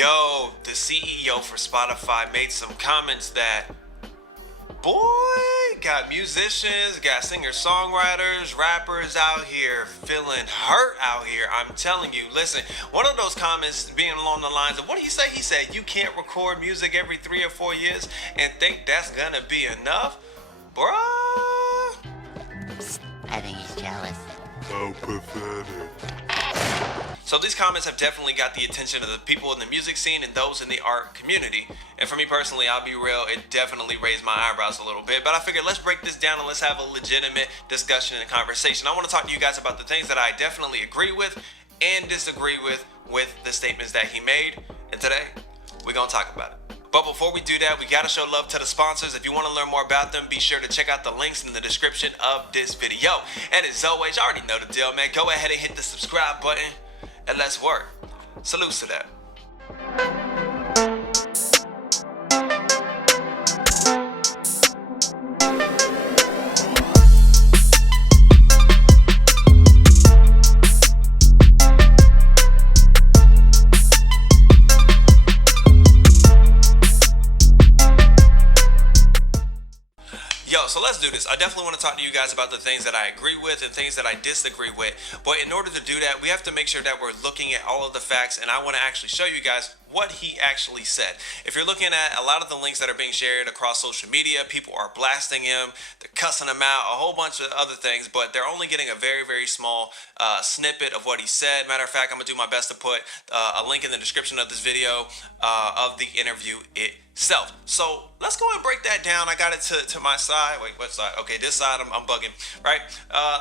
Yo, the CEO for Spotify made some comments that, boy, got musicians, got singer-songwriters, rappers out here feeling hurt out here. I'm telling you, listen, one of those comments being along the lines of, what did he say? He said, you can't record music every 3 or 4 years and think that's gonna be enough? Bruh. I think he's jealous. How pathetic. So these comments have definitely got the attention of the people in the music scene and those in the art community. And for me personally, I'll be real, it definitely raised my eyebrows a little bit. But I figured let's break this down and let's have a legitimate discussion and conversation. I want to talk to you guys about the things that I definitely agree with and disagree with the statements that he made. And today, we're going to talk about it. But before we do that, we got to show love to the sponsors. If you want to learn more about them, be sure to check out the links in the description of this video. And as always, you already know the deal, man. Go ahead and hit the subscribe button. And let's work. Salutes to that. So let's do this. I definitely want to talk to you guys about the things that I agree with and things that I disagree with. But in order to do that, we have to make sure that we're looking at all of the facts, and I want to actually show you guys what he actually said. If you're looking at a lot of the links that are being shared across social media, people are blasting him, they're cussing him out, a whole bunch of other things, but they're only getting a very, very small snippet of what he said. Matter of fact, I'm gonna do my best to put a link in the description of this video of the interview itself. So let's go and break that down. I got it to my side. Wait, what side? Okay, this side, I'm bugging, right?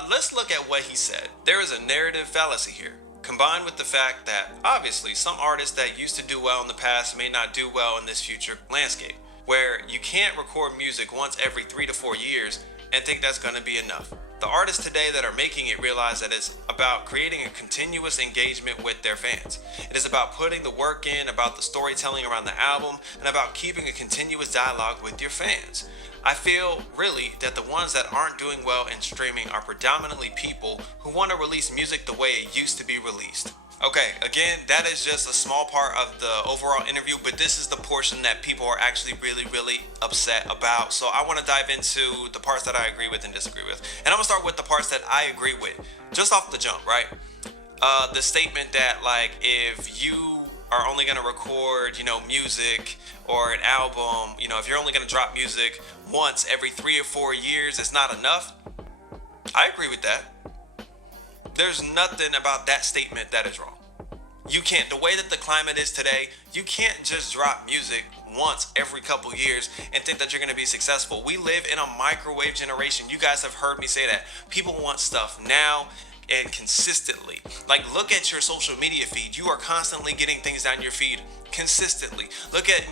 Let's look at what he said. There is a narrative fallacy here, combined with the fact that obviously some artists that used to do well in the past may not do well in this future landscape, where you can't record music once every 3 to 4 years and think that's going to be enough. The artists today that are making it realize that it's about creating a continuous engagement with their fans. It is about putting the work in, about the storytelling around the album, and about keeping a continuous dialogue with your fans. I feel really that the ones that aren't doing well in streaming are predominantly people who want to release music the way it used to be released. Okay, again, that is just a small part of the overall interview, but this is the portion that people are actually really, really upset about. So I want to dive into the parts that I agree with and disagree with. And I'm gonna start with the parts that I agree with, just off the jump, right? The statement that, like, if you are only gonna record, music or an album, if you're only gonna drop music once every 3 or 4 years, it's not enough. I agree with that. There's nothing about that statement that is wrong. You can't, the way that the climate is today, you can't just drop music once every couple years and think that you're going to be successful. We live in a microwave generation. You guys have heard me say that. People want stuff now and consistently. Like, look at your social media feed. You are constantly getting things down your feed consistently. Look at,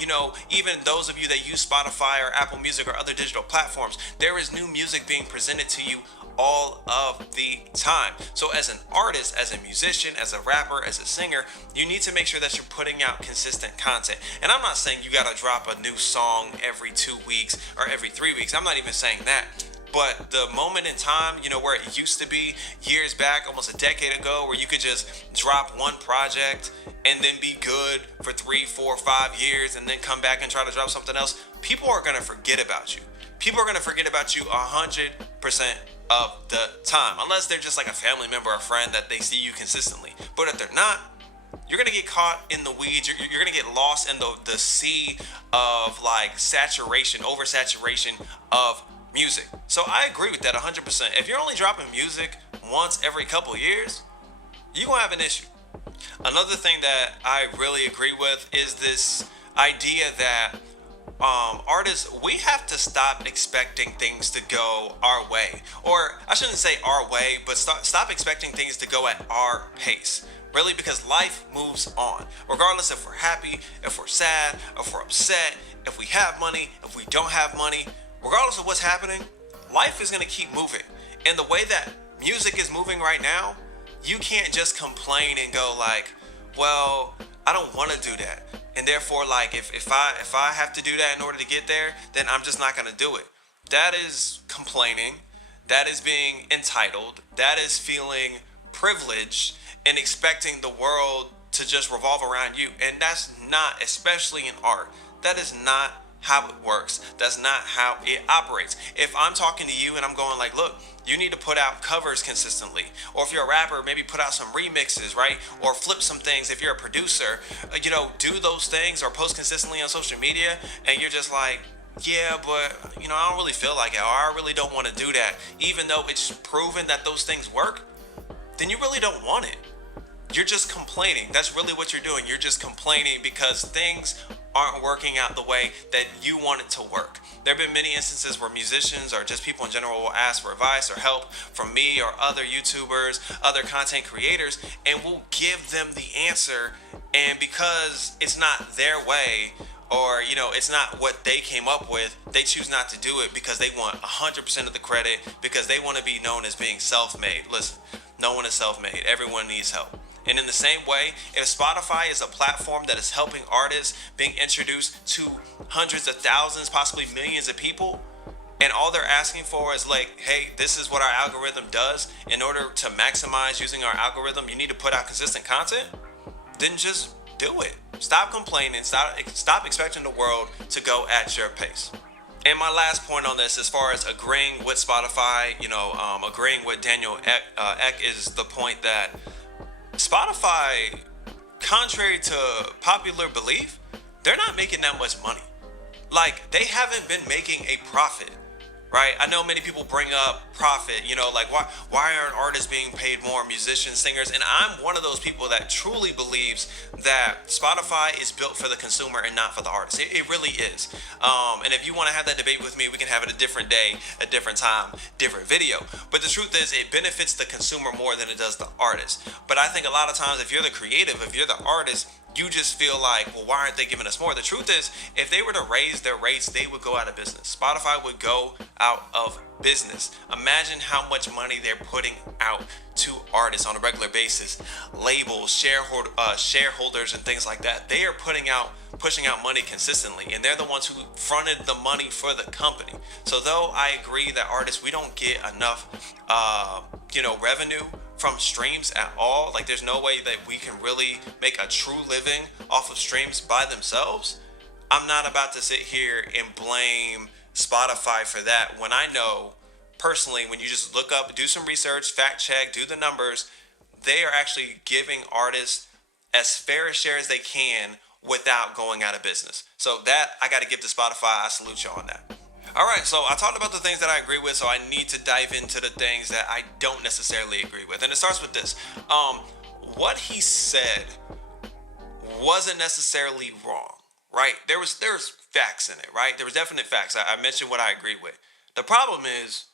even those of you that use Spotify or Apple Music or other digital platforms, there is new music being presented to you all of the time. So as an artist, as a musician, as a rapper, as a singer, you need to make sure that you're putting out consistent content. And I'm not saying you gotta drop a new song every 2 weeks or every 3 weeks. I'm not even saying that. But the moment in time, where it used to be years back, almost a decade ago, where you could just drop one project and then be good for 3, 4, 5 years and then come back and try to drop something else, people are gonna forget about you. People are gonna forget about you 100% of the time, unless they're just like a family member or friend that they see you consistently. But if they're not, you're gonna get caught in the weeds. You're gonna get lost in the sea of like saturation, oversaturation of music. So I agree with that 100%. If you're only dropping music once every couple years, you're gonna have an issue. Another thing that I really agree with is this idea that artists, we have to stop expecting things to go our way. Or I shouldn't say our way, but stop expecting things to go at our pace. Really, because life moves on. Regardless if we're happy, if we're sad, if we're upset, if we have money, if we don't have money, regardless of what's happening, life is going to keep moving. And the way that music is moving right now, you can't just complain and go like, well, I don't want to do that. And therefore, like, if I have to do that in order to get there, then I'm just not going to do it. That is complaining. That is being entitled. That is feeling privileged and expecting the world to just revolve around you. And that's not, especially in art, that is not how it works. That's not how it operates. If I'm talking to you and I'm going like, look, you need to put out covers consistently, or if you're a rapper, maybe put out some remixes, right? Or flip some things. If you're a producer, do those things or post consistently on social media, and you're just like, yeah, but I don't really feel like it, or I really don't want to do that, even though it's proven that those things work, then you really don't want it. You're just complaining. That's really what you're doing. You're just complaining because things aren't working out the way that you want it to work. There have been many instances where musicians or just people in general will ask for advice or help from me or other YouTubers, other content creators, and we'll give them the answer. And because it's not their way, or it's not what they came up with, they choose not to do it because they want 100% of the credit, because they want to be known as being self-made. Listen, no one is self-made. Everyone needs help. And in the same way, if Spotify is a platform that is helping artists being introduced to hundreds of thousands, possibly millions of people, and all they're asking for is like, hey, this is what our algorithm does. In order to maximize using our algorithm, you need to put out consistent content. Then just do it. Stop complaining. Stop expecting the world to go at your pace. And my last point on this, as far as agreeing with Spotify, agreeing with Daniel Ek, is the point that Spotify, contrary to popular belief, they're not making that much money. Like, they haven't been making a profit, right? I know many people bring up profit, like why aren't artists being paid more, musicians, singers? And I'm one of those people that truly believes that Spotify is built for the consumer and not for the artist. It really is. And if you want to have that debate with me, we can have it a different day, a different time, different video. But the truth is, it benefits the consumer more than it does the artist. But I think a lot of times, if you're the creative, if you're the artist, you just feel like, well, why aren't they giving us more? The truth is, if they were to raise their rates, they would go out of business. Spotify would go out of business. Imagine how much money they're putting out to artists on a regular basis, labels, shareholders, and things like that. They are pushing out money consistently, and they're the ones who fronted the money for the company. So though I agree that artists, we don't get enough, revenue from streams at all. Like, there's no way that we can really make a true living off of streams by themselves. I'm not about to sit here and blame Spotify for that, when I know personally, when you just look up, do some research, fact check, do the numbers, they are actually giving artists as fair a share as they can without going out of business. So that, I got to give to Spotify. I salute y'all on that. All right, so I talked about the things that I agree with, so I need to dive into the things that I don't necessarily agree with. And it starts with this. What he said wasn't necessarily wrong, right? There was facts in it, right? There was definite facts. I mentioned what I agree with. The problem is,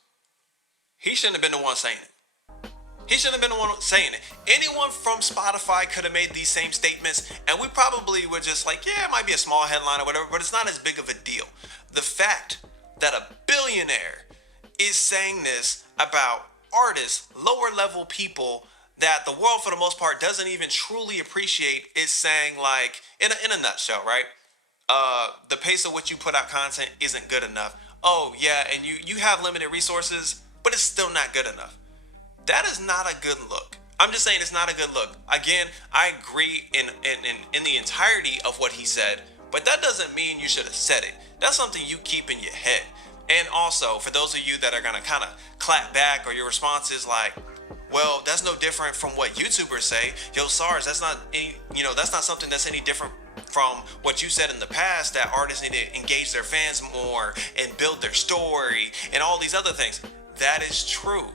he shouldn't have been the one saying it. He shouldn't have been the one saying it. Anyone from Spotify could have made these same statements, and we probably were just like, yeah, it might be a small headline or whatever, but it's not as big of a deal. The fact that a billionaire is saying this about artists, lower level people that the world for the most part doesn't even truly appreciate, is saying, like, in a nutshell, right? The pace of which you put out content isn't good enough. Oh yeah, and you have limited resources, but it's still not good enough. That is not a good look. I'm just saying, it's not a good look. Again, I agree in the entirety of what he said, but that doesn't mean you should have said it. That's something you keep in your head. And also, for those of you that are gonna kind of clap back, or your response is like, well, that's no different from what YouTubers say. Yo, Sarge, that's not something that's any different from what you said in the past, that artists need to engage their fans more and build their story and all these other things. That is true.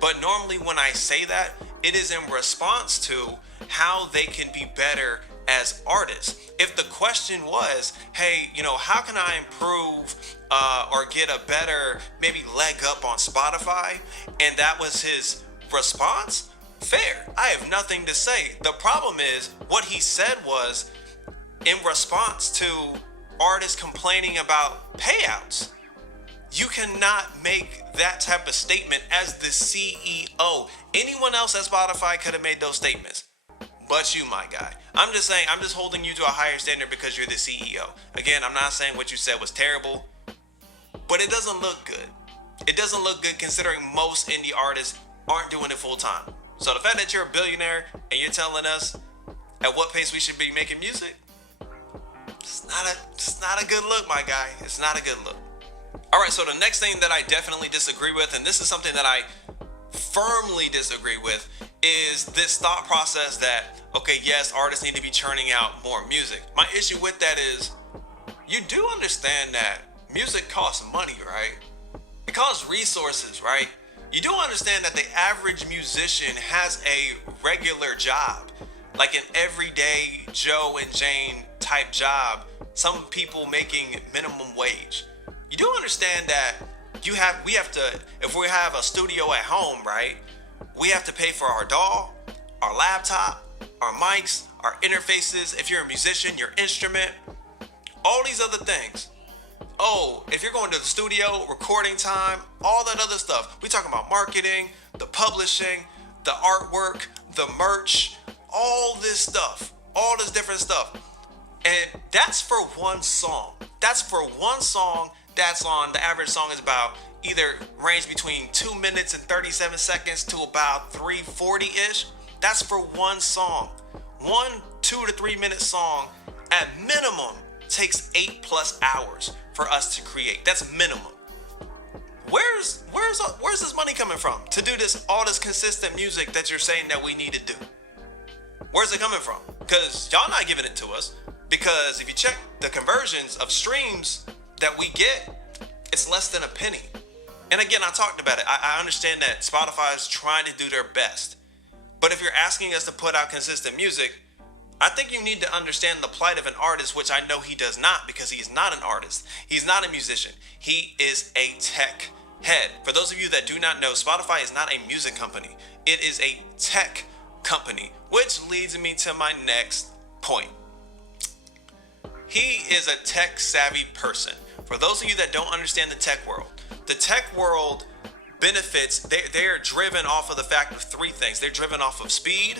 But normally when I say that, it is in response to how they can be better as artists. If the question was, hey, how can I improve or get a better maybe leg up on Spotify, and that was his response, fair. I have nothing to say. The problem is, what he said was in response to artists complaining about payouts. You cannot make that type of statement as the CEO. Anyone else at Spotify could have made those statements, but you, my guy. I'm just saying, I'm just holding you to a higher standard because you're the CEO. Again, I'm not saying what you said was terrible, but it doesn't look good. It doesn't look good considering most indie artists aren't doing it full time. So the fact that you're a billionaire and you're telling us at what pace we should be making music, it's not a good look, my guy. It's not a good look. All right, so the next thing that I definitely disagree with, and this is something that I firmly disagree with, is this thought process that, okay, yes, artists need to be churning out more music. My issue with that is, you do understand that music costs money, right? It costs resources, right? You do understand that the average musician has a regular job, like an everyday Joe and Jane type job, some people making minimum wage. You do understand that we have to, if we have a studio at home, right? We have to pay for our DAW, our laptop, our mics, our interfaces. If you're a musician, your instrument, all these other things. Oh, if you're going to the studio, recording time, all that other stuff. We talking about marketing, the publishing, the artwork, the merch, all this stuff, all this different stuff. And that's for one song. That's for one song. That's on, the average song is about either range between 2 minutes and 37 seconds to about 3:40-ish. That's for one song. 2 to 3 minute song at minimum takes 8+ hours for us to create. That's minimum. Where's this money coming from to do all this consistent music that you're saying that we need to do? Where's it coming from? Because y'all not giving it to us. Because if you check the conversions of streams that we get, it's less than a penny. And again, I talked about it. I understand that Spotify is trying to do their best. But if you're asking us to put out consistent music, I think you need to understand the plight of an artist, which I know he does not, because he's not an artist. He's not a musician. He is a tech head. For those of you that do not know, Spotify is not a music company. It is a tech company, which leads me to my next point. He is a tech savvy person. For those of you that don't understand the tech world benefits, they are driven off of the fact of three things. They're driven off of speed,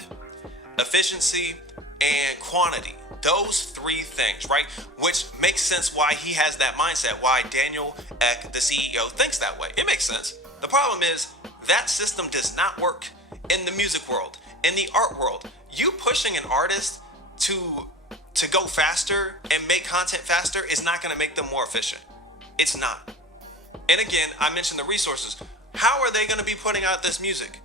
efficiency, and quantity. Those three things, right? Which makes sense why he has that mindset, why Daniel Ek, the CEO, thinks that way. It makes sense. The problem is that system does not work in the music world, in the art world. You pushing an artist to go faster and make content faster is not going to make them more efficient. It's not. And again, I mentioned the resources. How are they going to be putting out this music?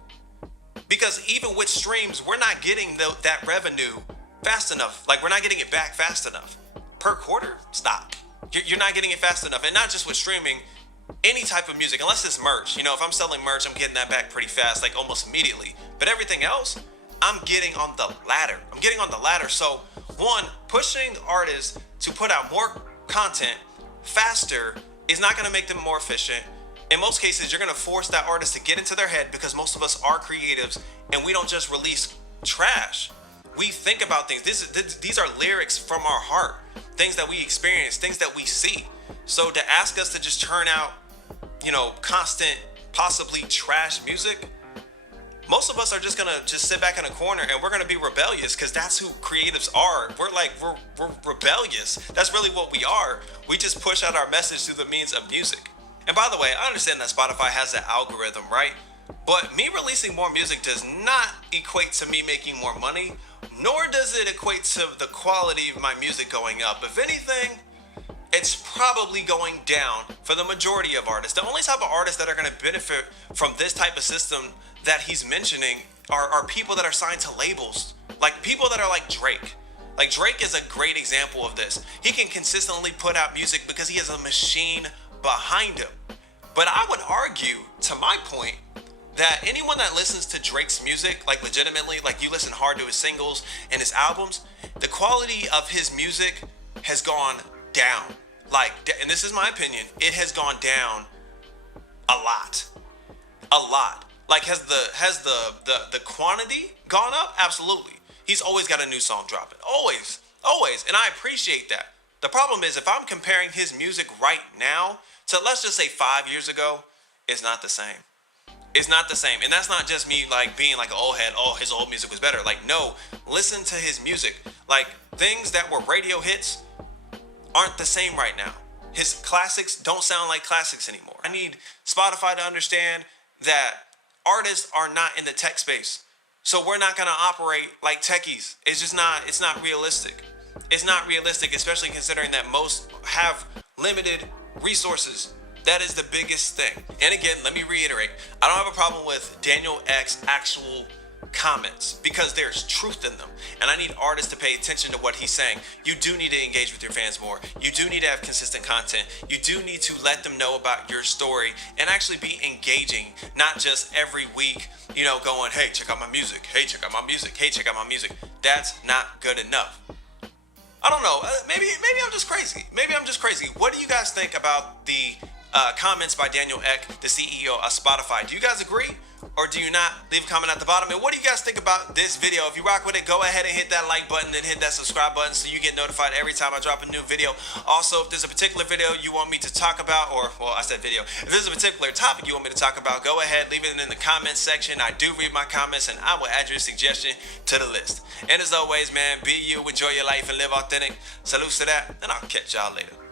Because even with streams, we're not getting that revenue fast enough. Like, we're not getting it back fast enough. Per quarter? Stop. You're not getting it fast enough. And not just with streaming, any type of music, unless it's merch. You know, if I'm selling merch, I'm getting that back pretty fast, like almost immediately. But everything else, I'm getting on the ladder. So, one, pushing artists to put out more content faster is not going to make them more efficient. In most cases, you're going to force that artist to get into their head, because most of us are creatives and we don't just release trash. We think about things. These are lyrics from our heart, things that we experience, things that we see. So to ask us to just turn out, constant, possibly trash music, most of us are just gonna sit back in a corner and we're gonna be rebellious, because that's who creatives are. We're rebellious. That's really what we are. We just push out our message through the means of music. And by the way, I understand that Spotify has that algorithm, right? But me releasing more music does not equate to me making more money, nor does it equate to the quality of my music going up. If anything, it's probably going down for the majority of artists. The only type of artists that are going to benefit from this type of system that he's mentioning are people that are signed to labels, like people that are like Drake. Like, Drake is a great example of this. He can consistently put out music because he has a machine behind him. But I would argue, to my point, that anyone that listens to Drake's music, like legitimately, like you listen hard to his singles and his albums, the quality of his music has gone down. And this is my opinion, it has gone down a lot. Like, has the quantity gone up? Absolutely. He's always got a new song dropping. Always. And I appreciate that. The problem is, if I'm comparing his music right now to, let's just say, 5 years ago, it's not the same. It's not the same. And that's not just me like being like an old head, oh, his old music was better. Like, no, listen to his music. Like, things that were radio hits aren't the same right now. His classics don't sound like classics anymore. I need Spotify to understand that artists are not in the tech space. So we're not gonna operate like techies. It's not realistic. It's not realistic, especially considering that most have limited resources. That is the biggest thing. And again, let me reiterate, I don't have a problem with Daniel X's actual comments because there's truth in them. And I need artists to pay attention to what he's saying. You do need to engage with your fans more. You do need to have consistent content. You do need to let them know about your story and actually be engaging, not just every week, going, hey, check out my music. Hey, check out my music. Hey, check out my music. That's not good enough. I don't know. Maybe I'm just crazy. What do you guys think about the comments by Daniel Ek, the CEO of Spotify? Do you guys agree or do you not? Leave a comment at the bottom. And what do you guys think about this video? If you rock with it, go ahead and hit that like button and hit that subscribe button so you get notified every time I drop a new video. Also, if there's a particular video you want me to talk about, I said video. If there's a particular topic you want me to talk about, go ahead, leave it in the comments section. I do read my comments and I will add your suggestion to the list. And as always, man, be you, enjoy your life, and live authentic. Salutes to that, and I'll catch y'all later.